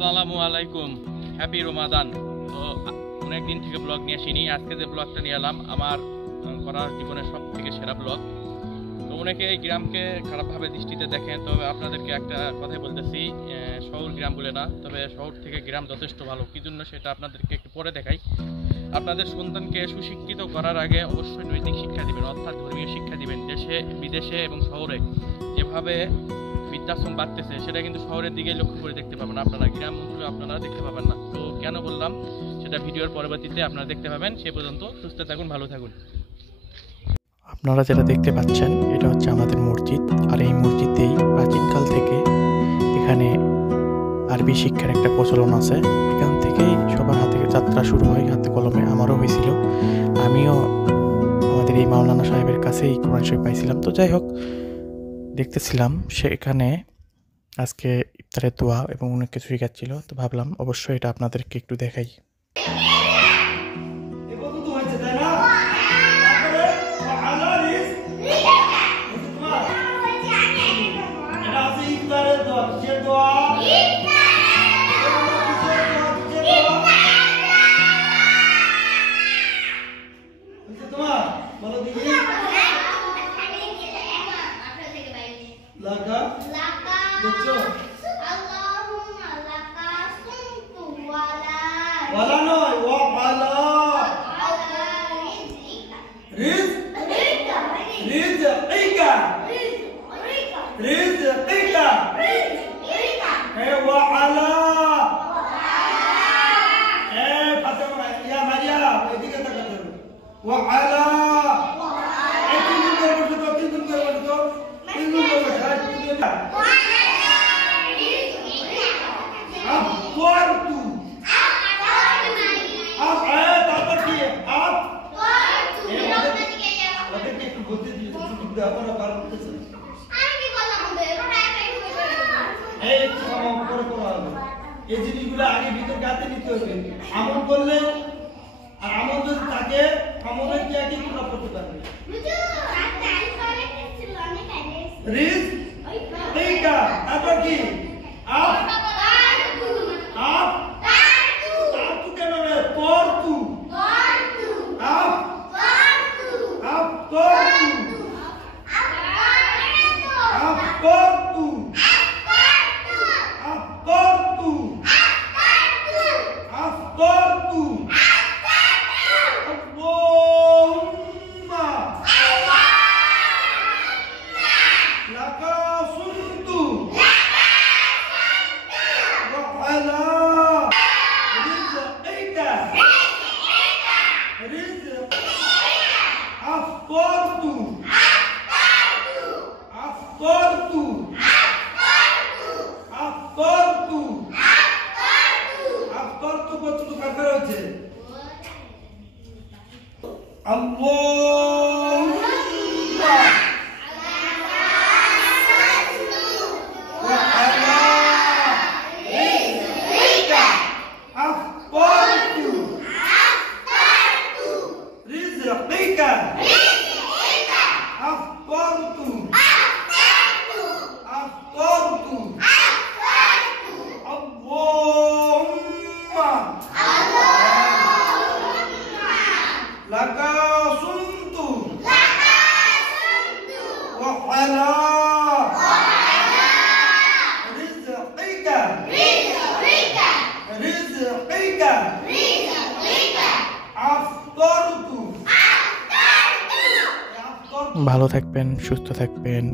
আসসালামু আলাইকুম, হ্যাপি রমাদান। তো অনেক দিন থেকে ব্লগ নিয়ে আসিনি, আজকে যে ব্লগটা নিয়ে এলাম আমার করার জীবনের সব থেকে সেরা ব্লগ। তো অনেকে এই গ্রামকে খারাপভাবে দৃষ্টিতে দেখেন, তবে আপনাদেরকে একটা কথাই বলতেছি, শহর গ্রাম বলে না, তবে শহর থেকে গ্রাম যথেষ্ট ভালো। কি জন্য সেটা আপনাদেরকে একটু পরে দেখাই। আপনাদের সন্তানকে সুশিক্ষিত করার আগে অবশ্যই নৈতিক শিক্ষা দিবেন, অর্থাৎ ধর্মীয় শিক্ষা দিবেন। দেশে বিদেশে এবং শহরে যেভাবে বৃদ্ধাশ্রম বাড়তেছে সেটা কিন্তু শহরের দিকে লক্ষ্য করে দেখতে পাবেন আপনারা, গ্রাম অঞ্চলে আপনারা দেখতে পাবেন না। তো কেন বললাম সেটা ভিডিওর পরবর্তীতে আপনারা দেখতে পাবেন। সে পর্যন্ত সুস্থ থাকুন, ভালো থাকুন। আপনারা যেটা দেখতে পাচ্ছেন এটা হচ্ছে আমাদের মসজিদ, আর এই মসজিদেই প্রাচীনকাল থেকে এখানে আরবি শিক্ষার একটা প্রচলন আছে। এখান থেকেই সবার হাতে যাত্রা শুরু হয়, হাতে কলমে। আমারও হয়েছিল, আমিও আমাদের এই মাওলানা সাহেবের কাছেই কোরআন শরীফ পাইছিলাম। তো যাই হোক, দেখতেছিলাম সেখানে আজকে ইফতারের দোয়া এবং অনেক কিছু শেখাচ্ছিল। তো ভাবলাম অবশ্যই এটা আপনাদেরকে একটু দেখাই। এই জিনিসগুলো আগে ভিতর গাতে নিতে হবে। আমল করলে আর আমল যদি থাকে, আমলের কি আগে তোমরা করতে পারবে। রিজ এইটা তারপর কি আপ আপ আপ কেন রে পর তু আপ আপ পর তু আপ পর তু ভালো থাকবেন, সুস্থ থাকবেন।